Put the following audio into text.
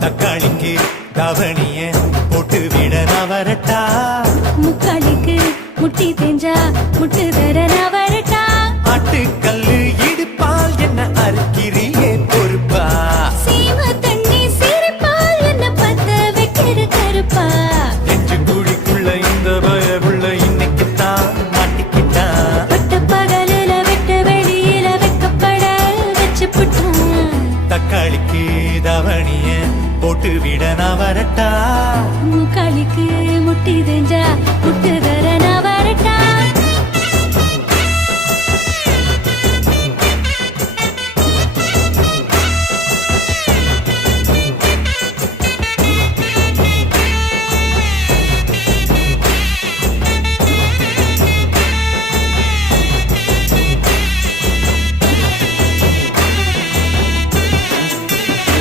தக்காளிக்கு தவணிய போட்டு விட நான் வரட்டா முக்காளிக்கு முட்டி தேஞ்சா முட்டு தர நான் வரட்டா ஆட்டுக்கல்லு இடுப்பால் என்ன அறுக்கிறியே பொறுப்பா சீம தண்ணி சிரிப்பால் என்ன பத்த வைக்கிற கருப்பா நெஞ்சு குழிக்குள்ள இந்த பயவுள்ள இன்னைக்குத்தான் மாட்டிக்கிட்டான் பட்ட பகலில வெட்ட வெளியில வைக்கப்பட வச்சு புட்டான் தக்காளிக்கு தவணிய போட்டு விட நான் வரட்டா முக்காளிக்கு முட்டி தேஞ்சா முட்டு தர